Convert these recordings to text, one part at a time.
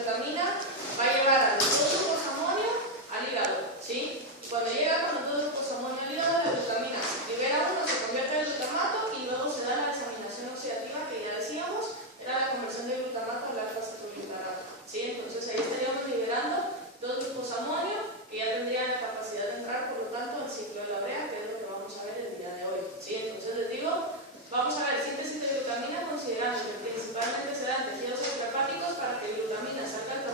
glutamina va a llegar al 2-glucosamonio al hígado, ¿sí? Y cuando llega con el 2-glucosamonio al hígado, la glutamina libera uno, se convierte en glutamato y luego se da la desaminación oxidativa que ya decíamos, era la conversión de glutamato a lactoacetoglutarado, ¿sí? Entonces ahí estaríamos liberando 2-glucosamonio que ya tendría la capacidad de entrar, por lo tanto, al ciclo de la urea, que es lo que vamos a ver el día de hoy, ¿sí? Entonces les digo, vamos a ver síntesis de glutamina considerando que principalmente se dan tejidos extrahepáticos para que glutamina salga al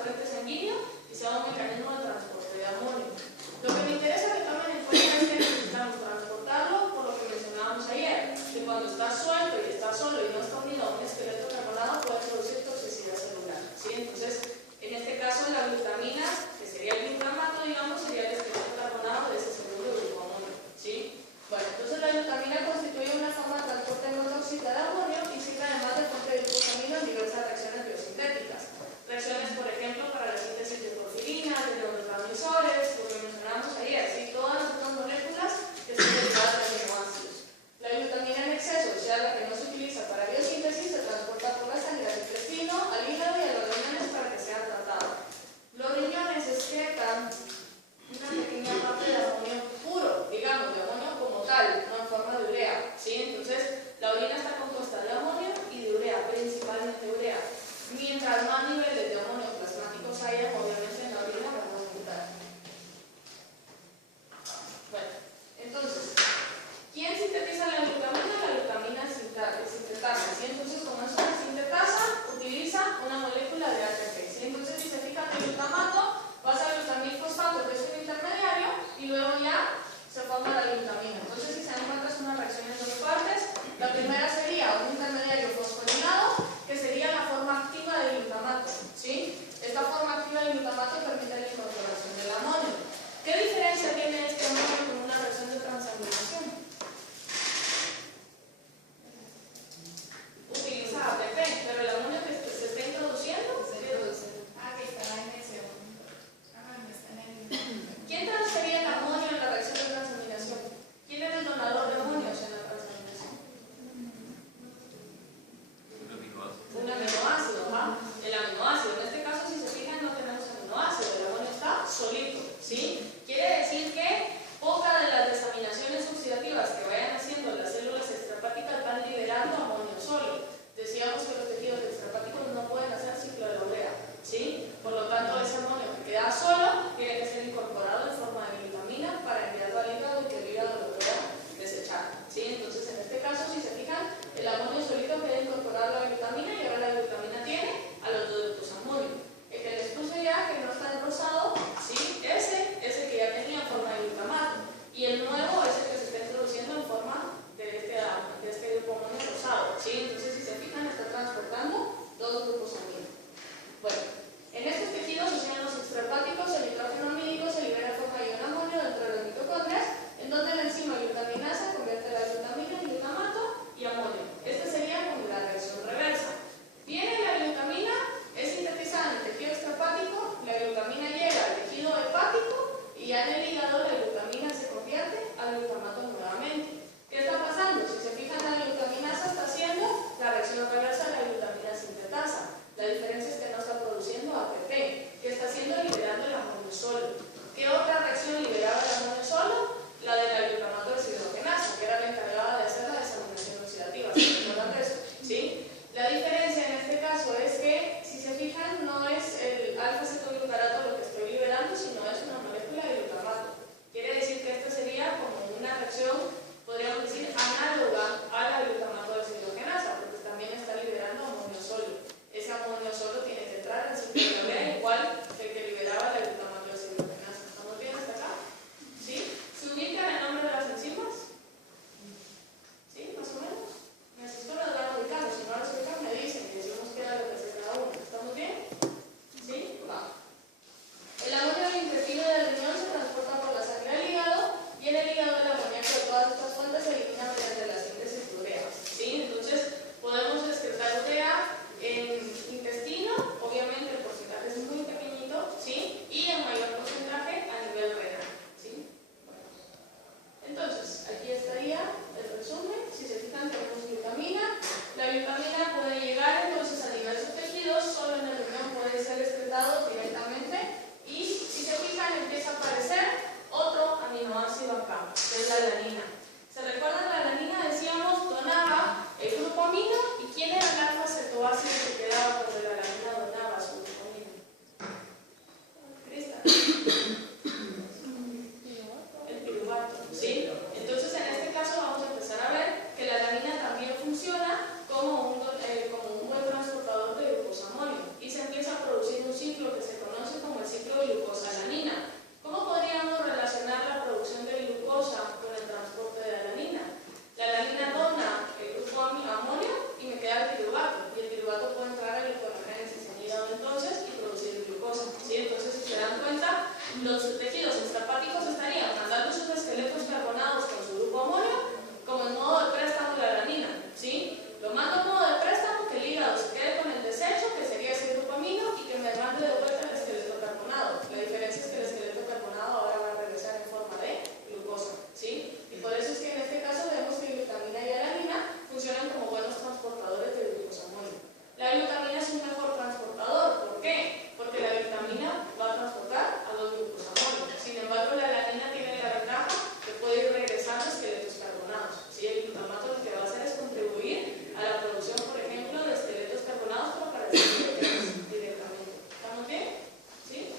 los tejidos extrahepáticos estarían mandando sus esqueletos carbonados con su grupo amonio como en modo de préstamo de alanina, ¿sí? Lo mando en modo de préstamo, que el hígado se quede con el desecho, que sería ese grupo amino, y que me mande de vuelta el esqueleto carbonado. La diferencia es que el esqueleto carbonado ahora va a regresar en forma de glucosa, ¿sí? Y por eso es que en este caso vemos que glutamina y alanina funcionan como buenos transportadores de glucosamónio. La glutamina es un mejor transportador. ¿Por qué? Porque la glutamina va a transportar a los glucosamónicos. Sin embargo, la alanina tiene la ventaja que puede ir regresando esqueletos carbonados. ¿Sí? El glutamato lo que va a hacer es contribuir a la producción, por ejemplo, de esqueletos carbonados, pero para el directamente. ¿Estamos bien? ¿Sí?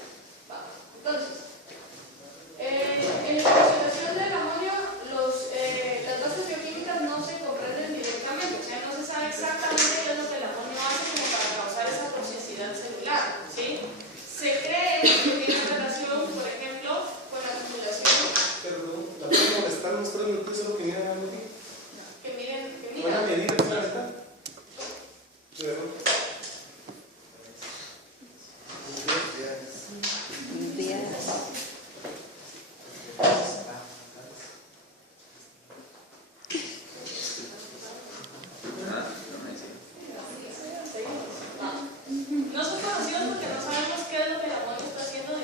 Va. Entonces, en la oxidación del amonio, las bases bioquímicas no se comprenden directamente, o sea, no se sabe exactamente qué es lo que el amonio hace como para causar esa toxicidad celular, ¿sí? Se cree que tiene relación, por ejemplo, con la acumulación. Perdón, la forma de estar mostrando qué es lo que miran aquí. Que miren, que ¿Van a miren. medir esa ventana? Buenos días. No son conocidos porque no sabemos qué es lo que el amonio está haciendo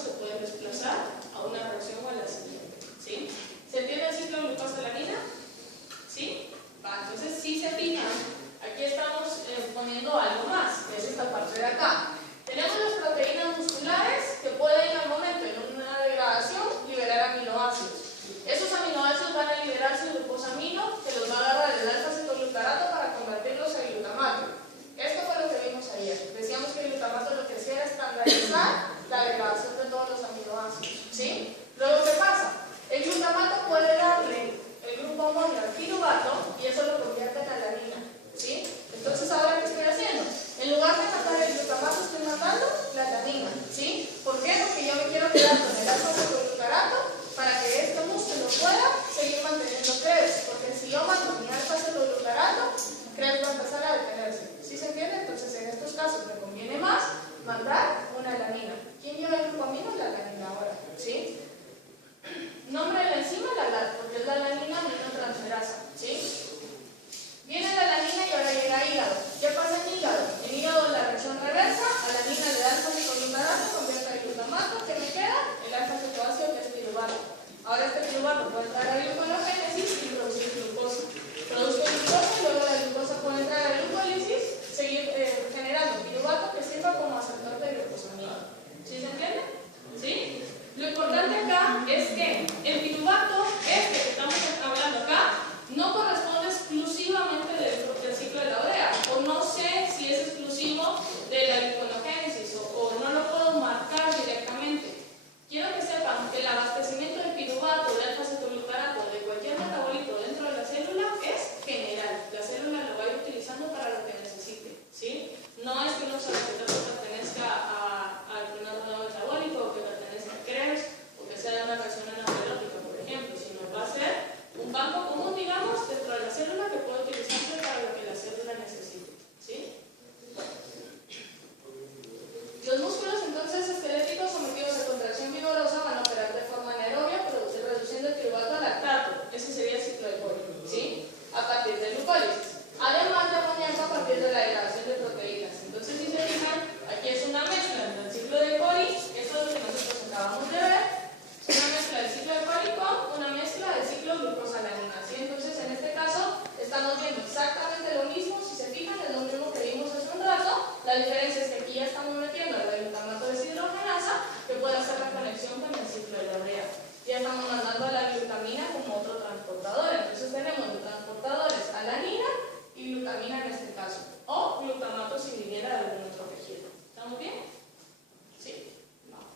se pueden desplazar a una reacción o a la siguiente. ¿Sí? ¿Se entiende el ciclo glucosa-alanina? ¿Sí? Va, entonces, si se fijan, aquí estamos poniendo algo más, que es esta parte de acá. Tenemos las proteínas musculares que pueden al momento en una degradación liberar aminoácidos. Esos aminoácidos van a liberar su glucosamino, que los va a agarrar el alfa-cetoglutarato para convertirlos en glutamato. Esto fue lo que vimos ayer. Decíamos que el glutamato lo que hacía era estandarizar la degradación de todos los aminoácidos. ¿Sí? Luego, ¿qué pasa? El glutamato puede darle el grupo amonio al piruvato y eso lo convierte en alanina. ¿Sí? Entonces, ¿ahora qué estoy haciendo? En lugar de matar el glutamato, estoy matando la alanina. ¿Sí? ¿Por qué? Porque yo me quiero quedar con el alfa-cetoglutarato para que este músculo pueda seguir manteniendo Krebs. Porque si yo mato mi alfa-cetoglutarato, Krebs va a empezar a detenerse. ¿Sí se entiende? Entonces, en estos casos me conviene más mandar una alanina. ¿Quién lleva el grupo amino? La alanina ahora. ¿Sí? Nombre de la enzima, la LAT, porque es la alanina aminotransferasa. ¿Sí? Viene la alanina y ahora llega a hígado. ¿Qué pasa en hígado? En hígado la reacción reversa, alanina le da alfa-cetoglutarato, convierte el glutamato, ¿qué me queda? El alfa-cetoácido, que es piruvato. Ahora este piruvato puede entrar a gluconogénesis y producir glucosa. Produce glucosa y luego la glucosa puede entrar a glucólisis, seguir generando piruvato que sirva como aceptor de glucosamina. ¿Sí se entiende? ¿Sí? Lo importante acá es que el piruvato, este que estamos hablando acá, no corresponde exclusivamente del ciclo de la urea, o no sé si es exclusivo de la gluconogénesis, o no lo puedo marcar directamente. Quiero que sepan que el abastecimiento de piruvato, de alfa-cetoglutarato, de cualquier metabolito dentro de la célula es general. La célula lo va a ir utilizando para lo que necesite. ¿Sí? No es que un oxalacetato pertenezca al primer grado metabólico, o que pertenezca a Krebs, o que sea de una reacción anaeróbica, por ejemplo, sino va a ser un banco común, digamos, dentro de la célula que puede utilizarse para lo que la célula necesite. ¿Sí? Los músculos entonces esqueléticos sometidos a contracción vigorosa van a operar de forma anaerobia, reduciendo el piruvato a lactato. Ese sería el ciclo de Cori. ¿Sí? A partir de glucólisis. Además de amoníaco a partir de la degradación de proteínas. Entonces, si se fijan, aquí es una mezcla entre el ciclo de Cori, esto es lo que nosotros acabamos de ver, una mezcla del ciclo de Cori con una mezcla del ciclo glucosa-alanina. ¿Sí? Entonces, en este caso, estamos viendo exactamente lo mismo. Si se fijan, es lo mismo que vimos hace un rato. La diferencia es que aquí ya estamos metiendo el glutamato deshidrogenasa, que puede hacer la conexión con el ciclo de la urea. Ya estamos mandando a la glutamina como otro transportador. Entonces, tenemos los transportadores alanina y glutamina en este caso, o glutamato si viniera de algún otro tejido. ¿Estamos bien? Sí. Vamos.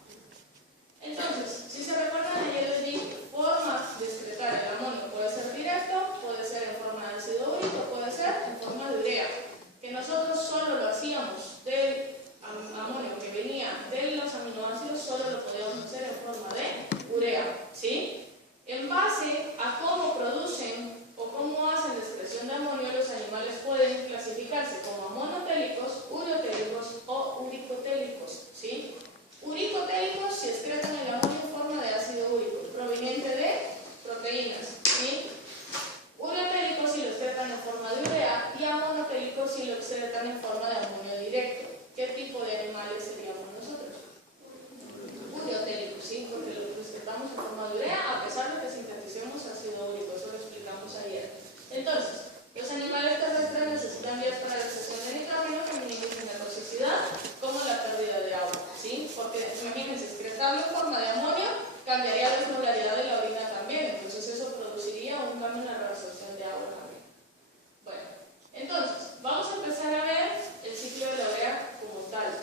Entonces, si se recuerdan, ayer les dije formas de excretar el amonio. Puede ser directo, puede ser en forma de ácido úrico, puede ser en forma de urea. Que nosotros solo lo hacíamos del amonio que venía de los aminoácidos, solo lo podíamos hacer en forma de urea. ¿Sí? En base a cómo producen o cómo hacen la excreción de amonio, los animales pueden clasificarse como monotélicos, ureotélicos o uricotélicos. ¿Sí? Uricotélicos si excretan el amonio en forma de ácido úrico, proveniente de proteínas. ¿Sí? Ureotélicos si lo excretan en forma de urea y amonotélicos si lo excretan en forma de amonio directo. ¿Qué tipo de animales seríamos nosotros? Ureotélicos, ¿sí? Porque lo excretamos en forma de urea a pesar de que sinteticemos ácido úrico. Eso lo explicamos ayer. Entonces, los animales terrestres necesitan vías para la excreción de nitrógeno que minimicen la toxicidad, como la pérdida de agua. ¿Sí? Porque imagínense, excretarlo en forma de amonio cambiaría la osmolaridad de la orina también. Entonces, eso produciría un cambio en la reabsorción de agua también. Bueno, entonces, vamos a empezar a ver el ciclo de la urea como tal.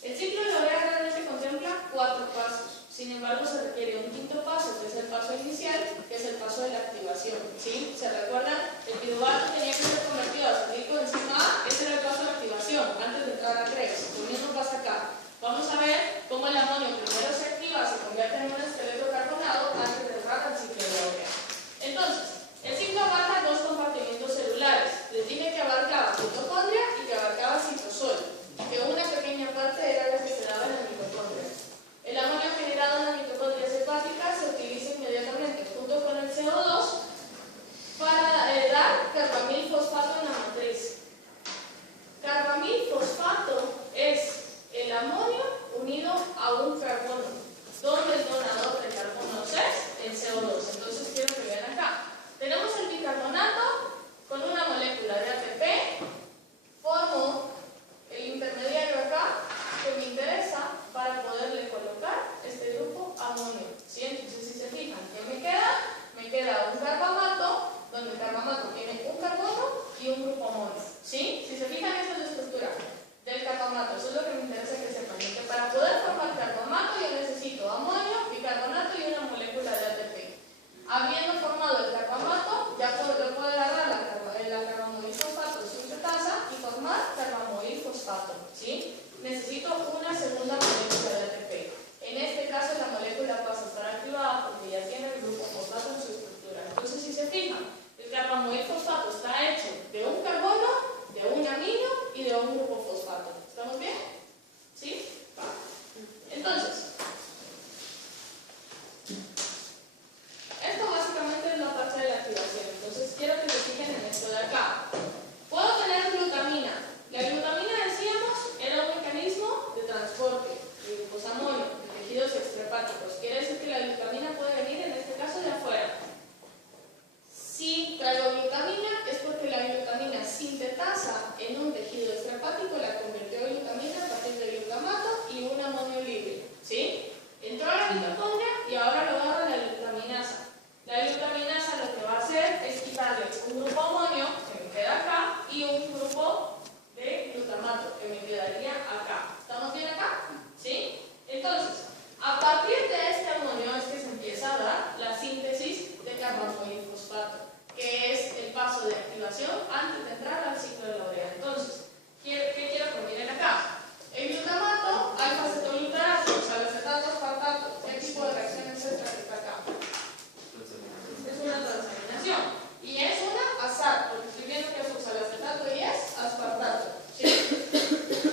El ciclo de la urea realmente contempla 4 pasos. Sin embargo, se requiere un quinto paso, que es el paso inicial, que es el paso de la activación. ¿Sí? ¿Se recuerdan? El piruvato tenía que ser convertido a acetil coenzima A, ese era el paso de activación, antes de entrar a Krebs. Lo mismo pasa acá. Vamos a ver cómo el amonio primero se activa, se convierte en un esqueleto carbonático hepáticos. Quiere decir que la glutamina puede venir, en este caso, de afuera. Si traigo glutamina es porque la glutamina sintetasa en un tejido extrahepático, la convirtió en glutamina a partir de glutamato y un amonio libre. ¿Sí? Entró a la mitocondria y ahora lo agarra la glutaminasa. La glutaminasa lo que va a hacer es quitarle un grupo amonio, que me queda acá, y un grupo de glutamato, que me quedaría acá. ¿Estamos bien acá? ¿Sí? Entonces, a partir de este amonio es que se empieza a dar la síntesis de carbamoilfosfato, que es el paso de activación antes de entrar al ciclo de la urea. Entonces, ¿qué quiero que miren acá? El glutamato, alfa-cetoglutarato, oxalacetato, aspartato. ¿Qué tipo de reacción es esta que está acá? Es una transaminación. Y es una azar, porque estoy viendo que es oxalacetato y es aspartato. ¿Sí?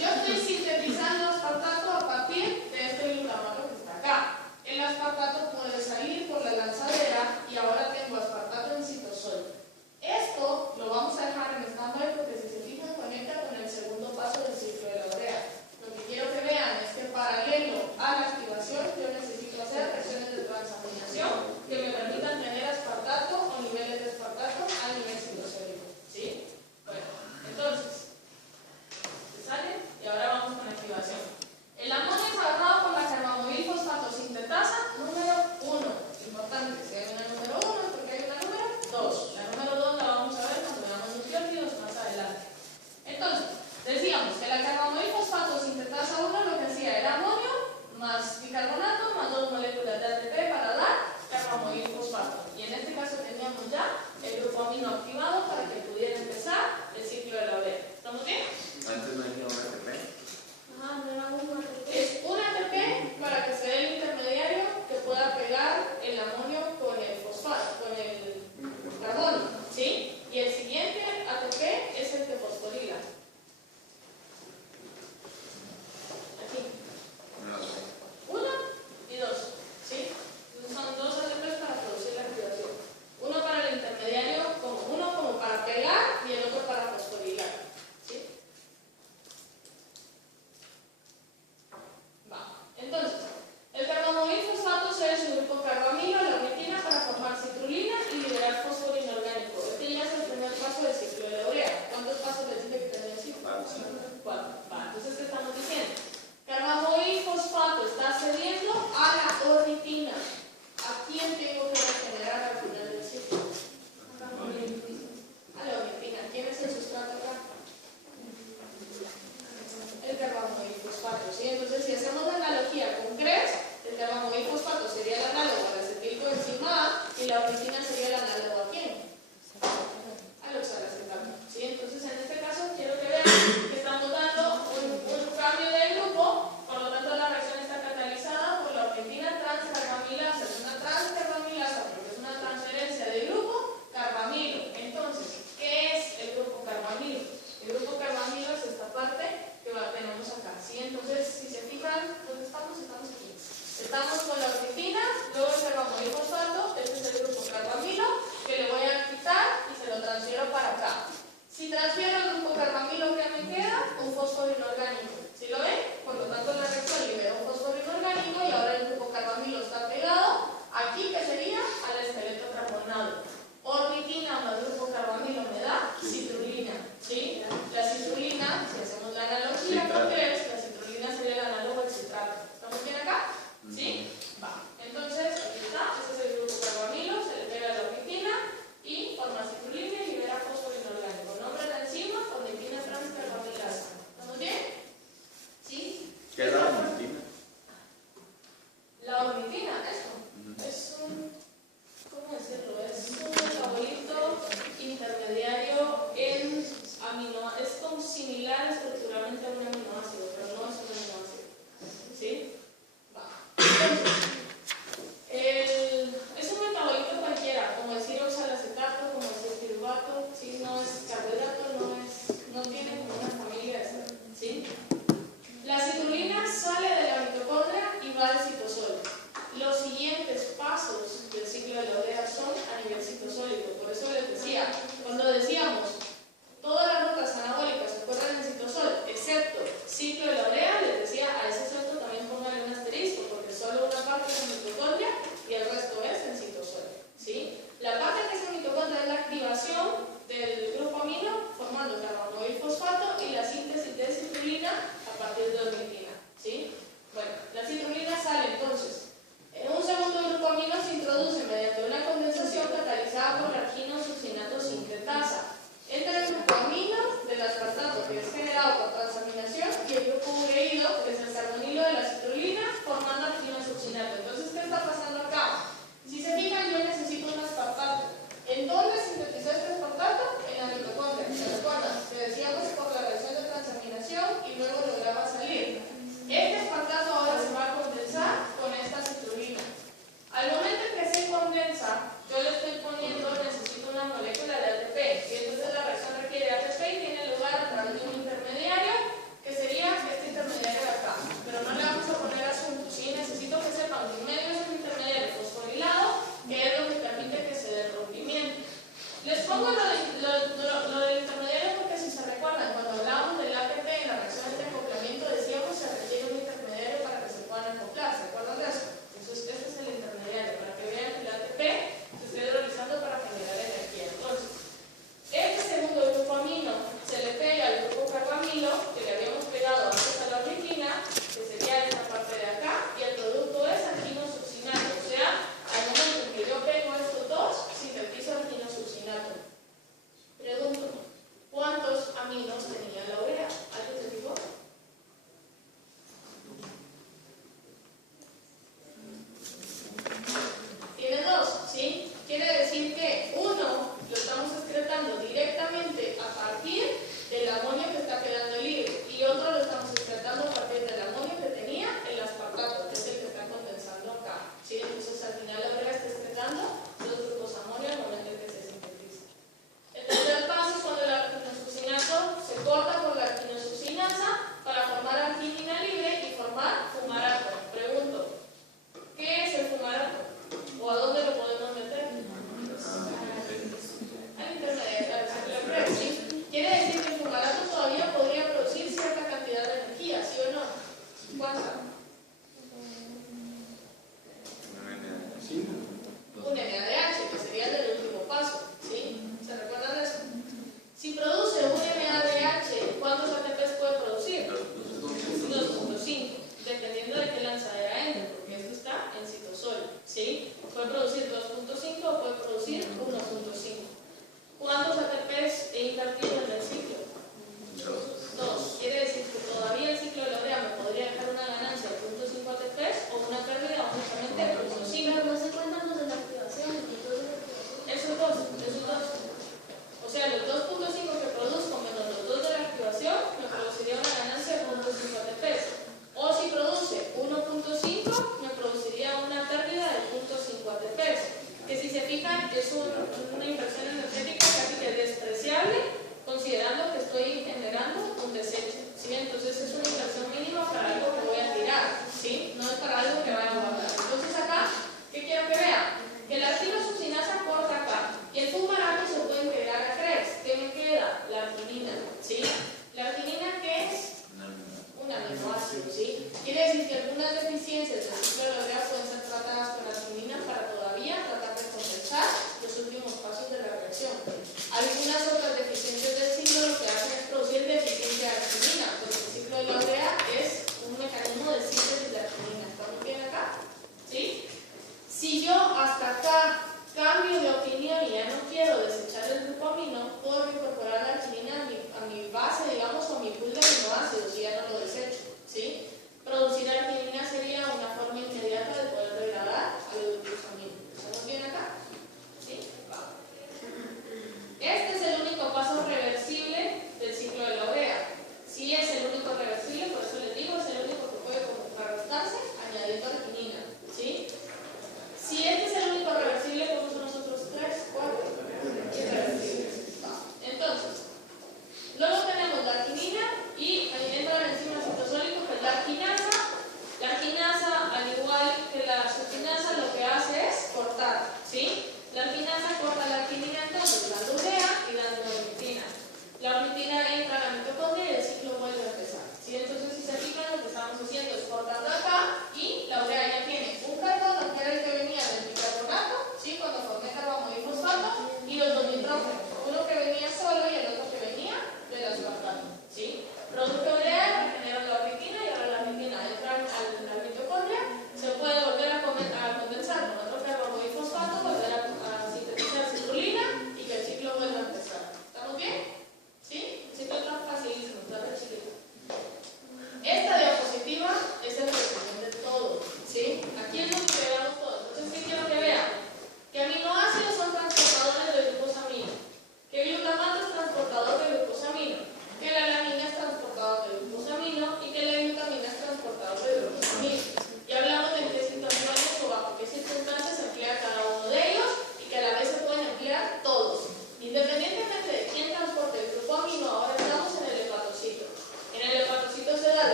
Yo estoy sintetizando aspartato a partir de este glutamato que está acá. El aspartato puede salir por la lanzadera y ahora tengo aspartato en citosol. Esto lo vamos a dejar en stand-by porque si se fijan conecta con el segundo paso del ciclo de la urea. Lo que quiero que vean es que paralelo a la activación yo necesito hacer reacciones de transaminación que me permitan tener aspartato o niveles de aspartato a nivel citosólico. ¿Sí? Bueno, entonces, ¿se sale? Y ahora vamos con la activación. El amonio es agarrado por la carbamoilfosfato sintetasa número 1. Importante, si hay una número 1 es porque hay una número 2. La número 2 la vamos a ver cuando veamos nucleótidos más adelante. Entonces, decíamos que la carbamoilfosfato sintetasa 1 lo que hacía era amonio más bicarbonato más 2 moléculas de ATP para dar carbamoilfosfato. Y en este caso teníamos ya el grupo amino activado para que pudiera empezar el ciclo de la urea. ¿Estamos bien? Antes no decía un ATP. No era un ATP. Es un ATP para que se dé el intermediario que pueda pegar el amonio con el fosfato, con el carbono. ¿Sí? Y el siguiente ATP es el que fosforila. Aquí. Uno y dos. ¿Sí? Son dos ATPs para producir la activación. Uno para el intermediario, uno como para pegar y el otro para fosforilar. ¿Sí? Va. Entonces, el carbamoilfosfato se su grupo carbamilo, la ornitina para formar citrulina y liberar fósforo inorgánico. Este ya es el primer paso del ciclo de la urea. ¿Cuántos pasos les dije que tenía el ciclo? 4. Va. Entonces, ¿qué estamos diciendo? Carbamoilfosfato está cediendo a la ornitina. ¿A quién tengo que regenerar al final del ciclo? A la ornitina. ¿Quién es el sustrato acá? El carbamoilfosfato. ¿Sí? Entonces, si hacemos la analogía con CRES, el carbamoilfosfato sería el análogo al acetilcoenzima A y la ornitina sería el análogo ¿a quién? Al oxalacetato. ¿Sí? Entonces, en este caso, quiero que vean que estamos dando un cambio de grupo, por lo tanto, la reacción está catalizada por la ornitina transcarbamilasa. Es una transcarbamilasa porque es una transferencia de grupo carbamilo. Entonces, ¿qué es el grupo carbamilo? El grupo carbamilo es esta parte que tenemos acá. ¿Sí? Entonces, si se fijan, ¿dónde estamos? Estamos aquí. Estamos con la ornitina, luego el carbamoilfosfato, este es el grupo carbamilo, que le voy a quitar y se lo transfiero para acá. Si transfiero el grupo carbamilo, ¿qué me queda? Un fósforo inorgánico. ¿Sí lo ven? Por lo tanto, la reacción libera un fósforo inorgánico y ahora el grupo carbamilo está pegado aquí, que sería al esqueleto carbonado. Ornitina más grupo carbamilo me da citrulina. ¿Sí? La citrulina, si hacemos la analogía con CRES, la citrulina sería el análogo del citrato. ¿Estamos bien acá? ¿Sí? Va. Entonces, aquí está. Este es el grupo carbamilo, se le pega la ornitina y forma citrulina y libera fósforo inorgánico. Nombre de la enzima, ornitina transcarbamilasa. ¿Estamos bien? ¿Sí? ¿Qué es la ornitina? La ornitina, esto. Es un, ¿cómo decirlo? Es un metabolito intermediario en es como similar estructuralmente a un aminoácido, pero no es un aminoácido. ¿Sí? Va. Entonces, es un metabolito cualquiera, como decir oxalacetato, como decir piruvato, ¿sí? No es carbohidrato, no tiene como una familia esta. ¿Sí? La citrulina sale de la mitocondria y va al citosol. Los siguientes pasos del ciclo de la urea son a nivel citosólico. Por eso les decía, cuando decíamos todas las rutas anabólicas ocurren en citosol, excepto ciclo de la urea, les decía a ese salto también póngale un asterisco, porque solo una parte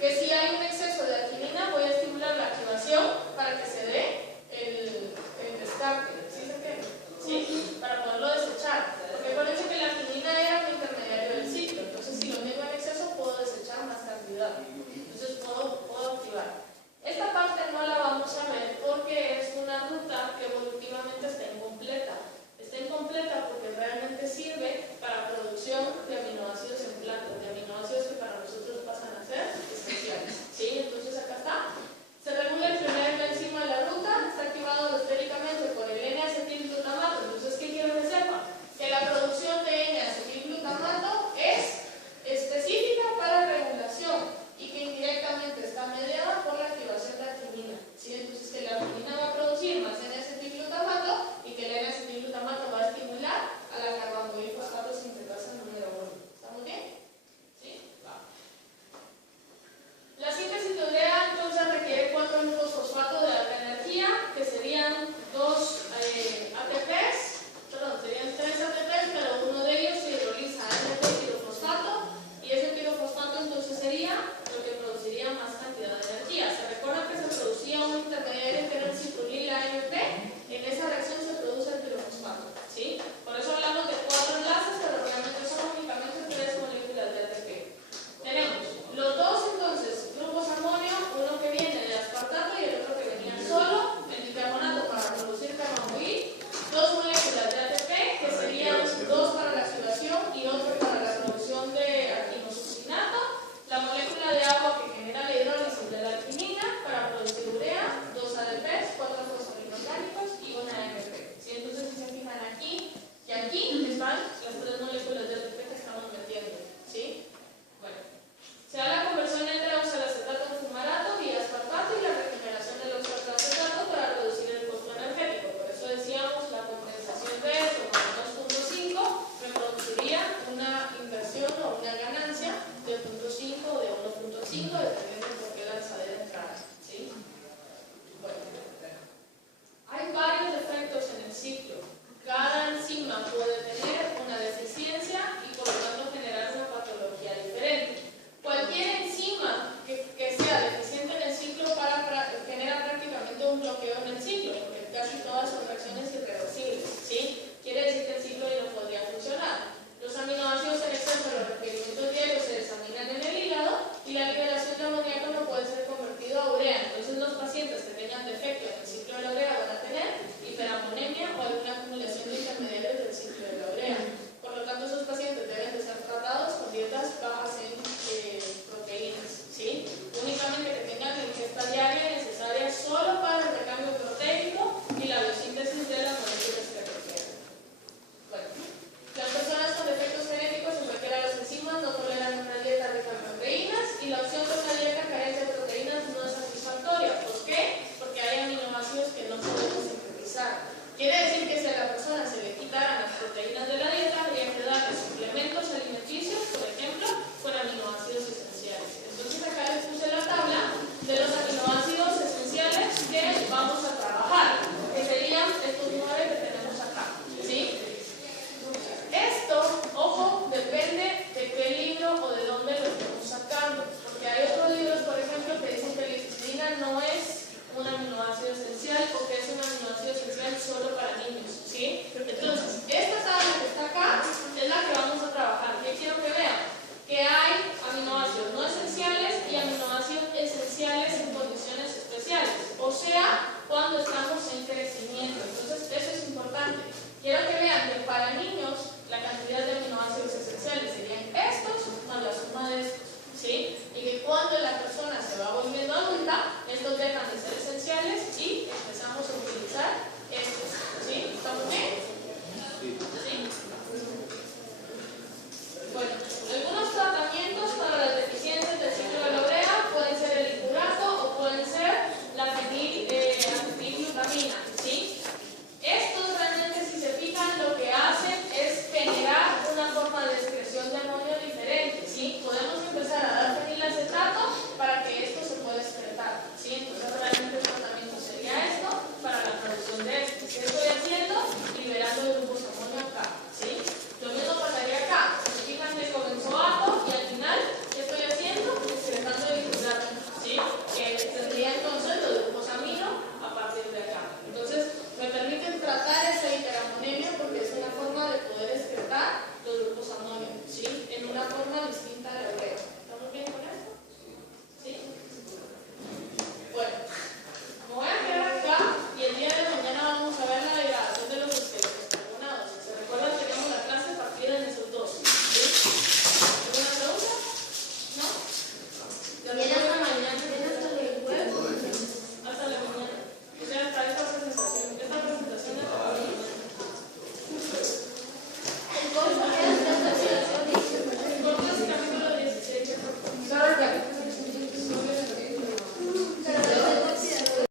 que si hay un exceso de arginina voy a estimular la activación para que se dé